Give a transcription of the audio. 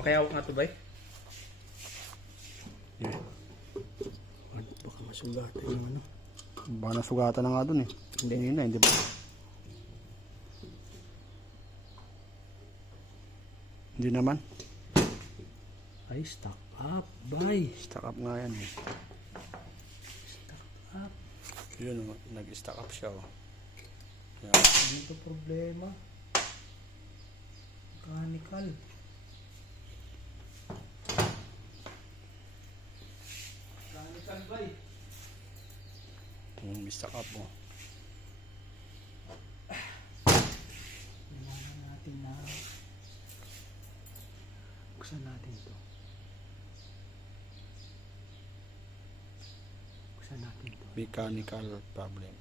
Okay, hawak nga to, bay. Yeah. Baka masugatan yung ano. Baka nasugatan na nga dun eh. Hindi na, hindi ba? Hindi naman. Ay, stock up, bay. Stack up nga yan eh. Stock up. Yun, nag-stack up siya oh. Yan. Ano ito problema? Mechanical. Mechanical, bay. Yung stack up oh. Kailangan natin na buksan natin ito. Buksan natin ito. Mechanical problem.